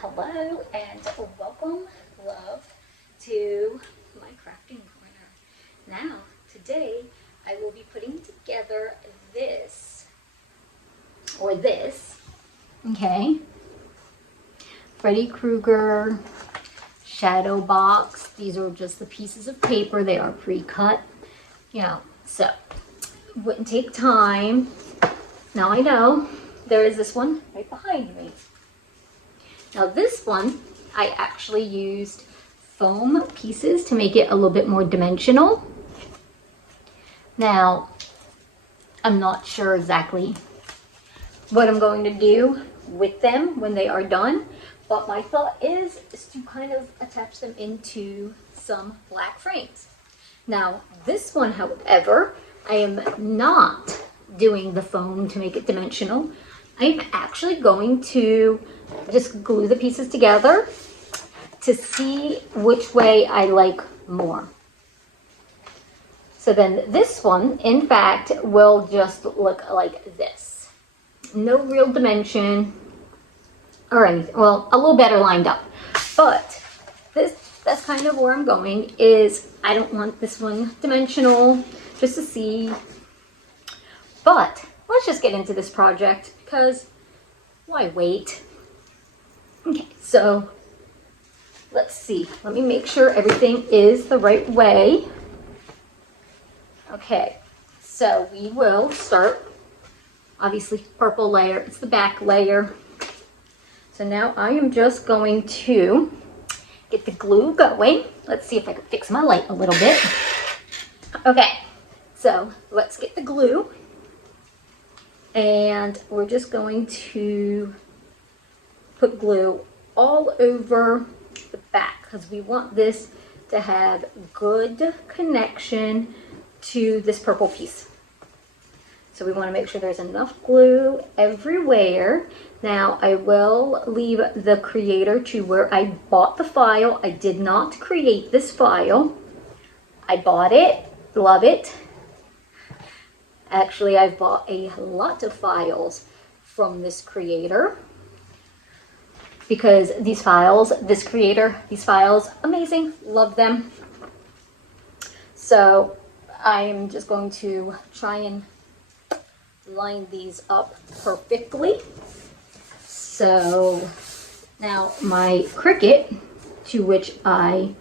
Hello and welcome, love, to my crafting corner. Now, today I will be putting together this, okay, Freddy Kruger shadow box. These are just the pieces of paper. They are pre-cut, so it wouldn't take time. Now I know there is this one right behind me. Now this one, I actually used foam pieces to make it a little bit more dimensional. Now, I'm not sure exactly what I'm going to do with them when they are done, but my thought is to kind of attach them into some black frames. Now, this one, however, I am not doing the foam to make it dimensional. I'm actually going to just glue the pieces together to see which way I like more. So then this one, in fact, will just look like this. No real dimension or anything. Well, a little better lined up. But that's kind of where I'm going, is I don't want this one dimensional, just to see. But let's just get into this project, because why wait? Okay, so let's see. Let me make sure everything is the right way. Okay, so we will start, obviously, purple layer. It's the back layer. So now I am just going to get the glue going. Let's see if I can fix my light a little bit. Okay, so let's get the glue. And we're just going to put glue all over the back, because we want this to have good connection to this purple piece. So we want to make sure there's enough glue everywhere. Now I will leave the creator to where I bought the file. I did not create this file. I bought it, love it. Actually, I've bought a lot of files from this creator, because these files, amazing, love them. So I'm just going to try and line these up perfectly. So now my Cricut, to which I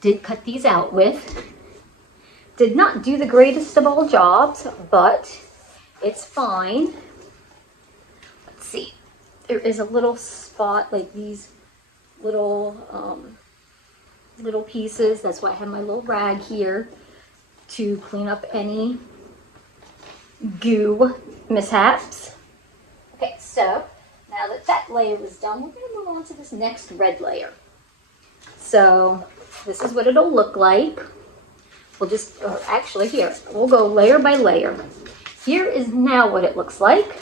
did cut these out with, did not do the greatest of all jobs, but it's fine. Let's see. There is a little spot, like these little pieces. That's why I have my little rag here to clean up any goo mishaps. Okay, so now that that layer is done, we're going to move on to this next red layer. So this is what it'll look like. We'll just, actually here, we'll go layer by layer. Here is now what it looks like.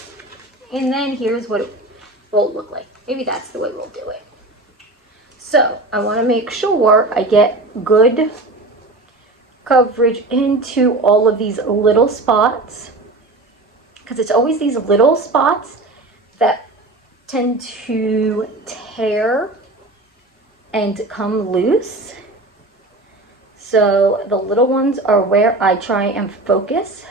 And then here's what it will look like. Maybe that's the way we'll do it. So I want to make sure I get good coverage into all of these little spots, because it's always these little spots that tend to tear and come loose. So the little ones are where I try and focus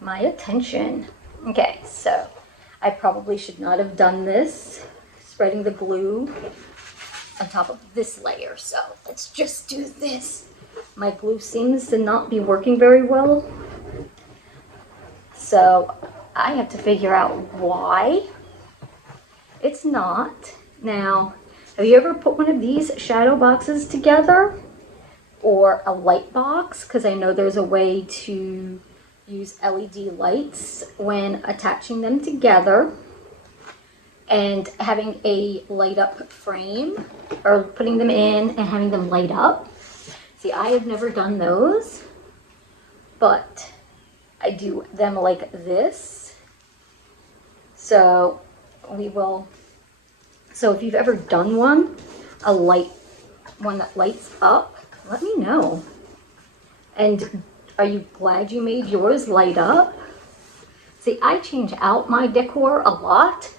my attention. Okay, so I probably should not have done this, spreading the glue on top of this layer. So let's just do this. My glue seems to not be working very well. So I have to figure out why it's not. Now, have you ever put one of these shadow boxes together? Or a light box, because I know there's a way to use LED lights when attaching them together and having a light up frame, or putting them in and having them light up. See, I have never done those, but I do them like this. So if you've ever done one that lights up, let me know. And are you glad you made yours light up? See, I change out my decor a lot,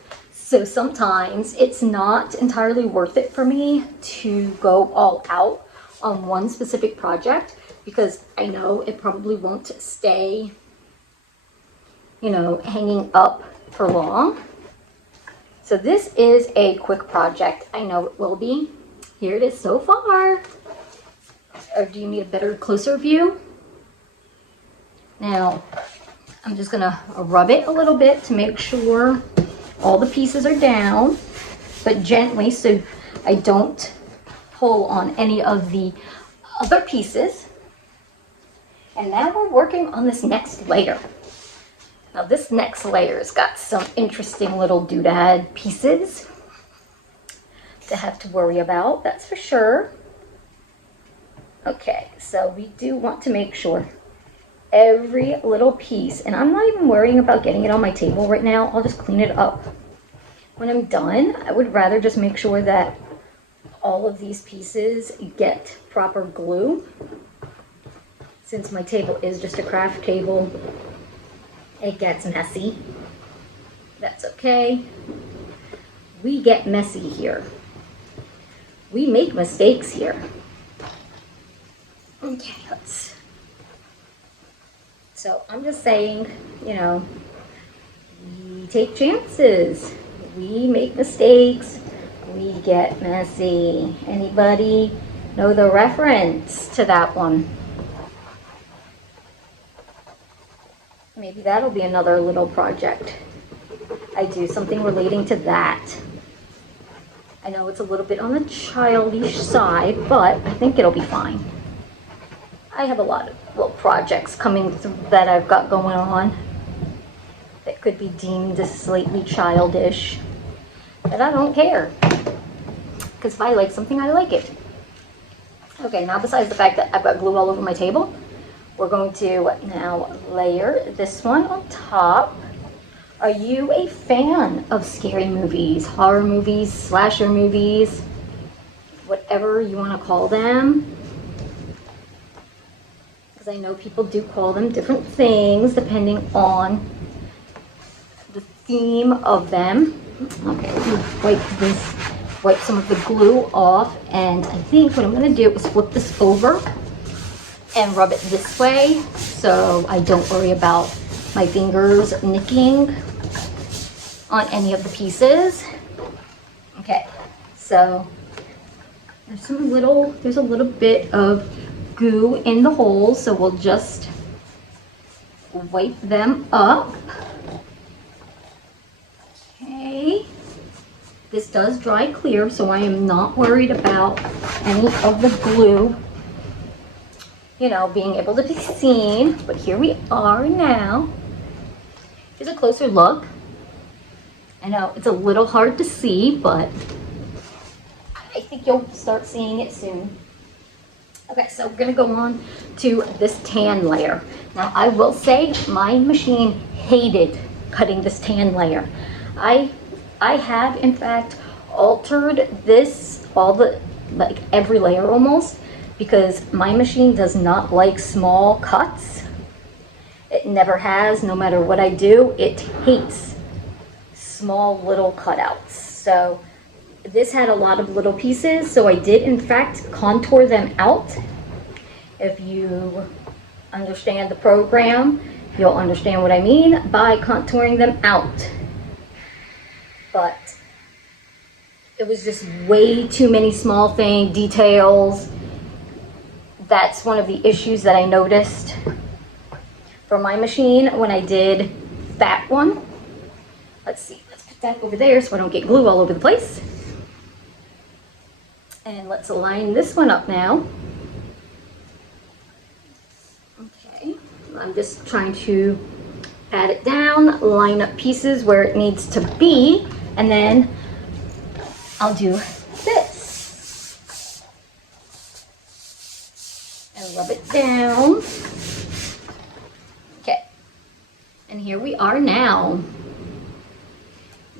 So sometimes it's not entirely worth it for me to go all out on one specific project because I know it probably won't stay, you know, hanging up for long. So this is a quick project. I know it will be. Here it is so far. Or do you need a better, closer view? Now, I'm just gonna rub it a little bit to make sure all the pieces are down, but gently so I don't pull on any of the other pieces. And now we're working on this next layer. Now this next layer's got some interesting little doodad pieces to have to worry about, that's for sure. Okay, so we do want to make sure every little piece, and I'm not even worrying about getting it on my table right now, I'll just clean it up. When I'm done, I would rather just make sure that all of these pieces get proper glue. Since my table is just a craft table, it gets messy. That's okay. We get messy here. We make mistakes here. Okay, so I'm just saying, you know, we take chances. We make mistakes. We get messy. Anybody know the reference to that one? Maybe that'll be another little project. I do something relating to that. I know it's a little bit on the childish side, but I think it'll be fine. I have a lot of little projects coming through that I've got going on that could be deemed slightly childish, but I don't care. Because if I like something, I like it. Okay, now besides the fact that I've got glue all over my table, we're going to now layer this one on top. Are you a fan of scary movies, horror movies, slasher movies, whatever you want to call them? Because I know people do call them different things depending on the theme of them. Okay, let me wipe some of the glue off, and I think what I'm going to do is flip this over and rub it this way so I don't worry about my fingers nicking on any of the pieces. Okay, so there's a little bit of goo in the holes, so we'll just wipe them up. Okay, this does dry clear, so I am not worried about any of the glue, you know, being able to be seen. But here we are now. Here's a closer look. I know it's a little hard to see, but I think you'll start seeing it soon. Okay, so we're gonna go on to this tan layer. Now I will say my machine hated cutting this tan layer. I have in fact altered this, like every layer almost, because my machine does not like small cuts. It never has, no matter what I do. It hates small little cutouts. So this had a lot of little pieces, so I did in fact contour them out. If you understand the program, you'll understand what I mean by contouring them out. But it was just way too many small details. That's one of the issues that I noticed for my machine when I did that one. Let's see, let's put that over there so I don't get glue all over the place. And let's align this one up now. Okay, I'm just trying to pat it down, line up pieces where it needs to be, and then I'll do this. And rub it down. Okay, and here we are now.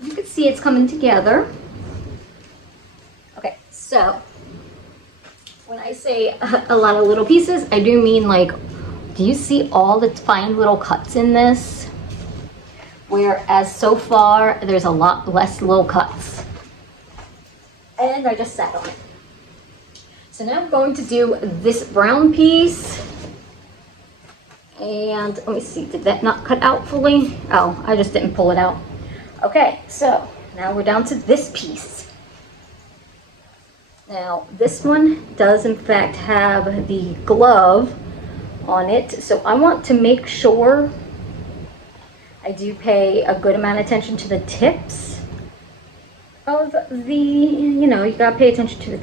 You can see it's coming together. Okay, so when I say a lot of little pieces, I do mean, like, do you see all the fine little cuts in this? whereas so far there's a lot less little cuts. And I just sat on it. So now I'm going to do this brown piece. And let me see, did that not cut out fully? Oh, I just didn't pull it out. Okay, so now we're down to this piece. Now, this one does in fact have the glove on it, so I want to make sure I do pay a good amount of attention to the tips of the, you know, you gotta pay attention to the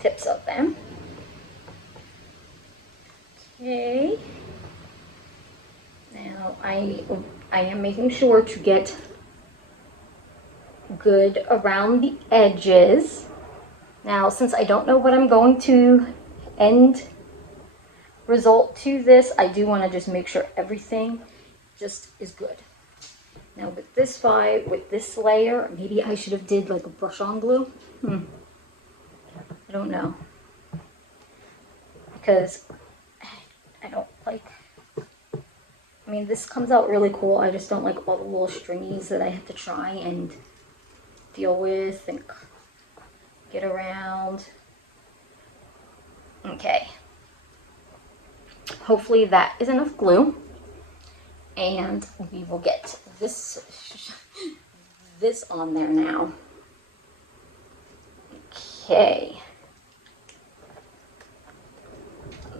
tips of them. Okay. Now, I am making sure to get good around the edges. Now, since I don't know what I'm going to end result to this, I do want to just make sure everything just is good. Now with this with this layer, maybe I should have did like a brush on glue. I don't know. Because I don't like, I mean, this comes out really cool. I just don't like all the little stringies that I have to try and deal with and get around. Okay. Hopefully that is enough glue. And we will get this on there now. Okay.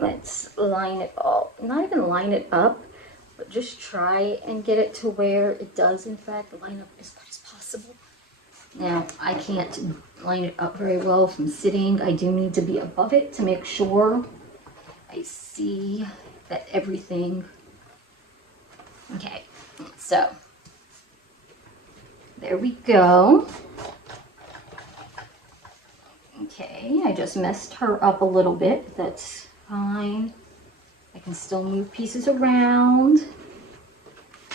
Let's line it all, not even line it up, but just try and get it to where it does in fact line up as much as possible. Now, I can't line it up very well from sitting. I do need to be above it to make sure I see that everything. Okay, so there we go. Okay, I just messed her up a little bit. That's fine. I can still move pieces around.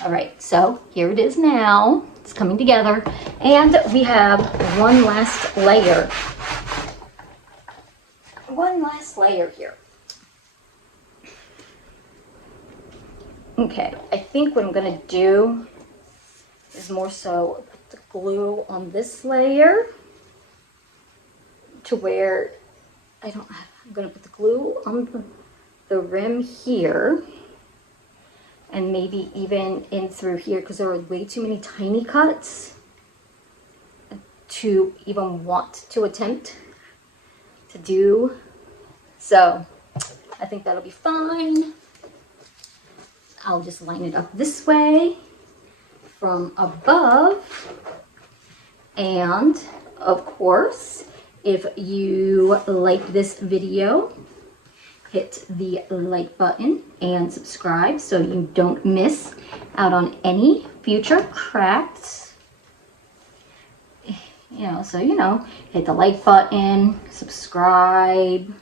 All right, so here it is now. It's coming together. And we have one last layer. One last layer here. Okay, I think what I'm gonna do is more so put the glue on this layer to where I'm gonna put the glue on the rim here and maybe even in through here because there are way too many tiny cuts to even want to attempt to do. So I think that'll be fine. I'll just line it up this way from above. And of course, if you like this video, hit the like button and subscribe so you don't miss out on any future crafts. Hit the like button, subscribe,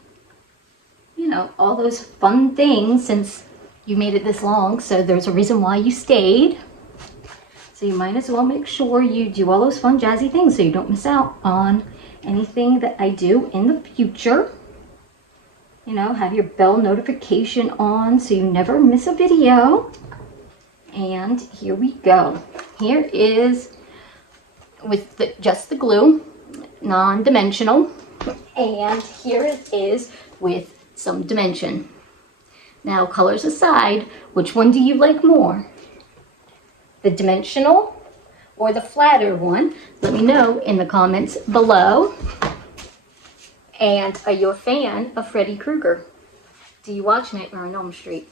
all those fun things since you made it this long, so there's a reason why you stayed. So you might as well make sure you do all those fun jazzy things so you don't miss out on anything that I do in the future. Have your bell notification on so you never miss a video. And here we go. Here is with just the glue, non-dimensional. And here it is with some dimension. Now, colors aside, which one do you like more? The dimensional or the flatter one? Let me know in the comments below. And are you a fan of Freddy Kruger? Do you watch Nightmare on Elm Street?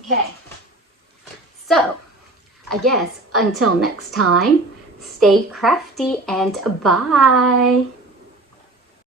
Okay. So, I guess until next time, stay crafty and bye.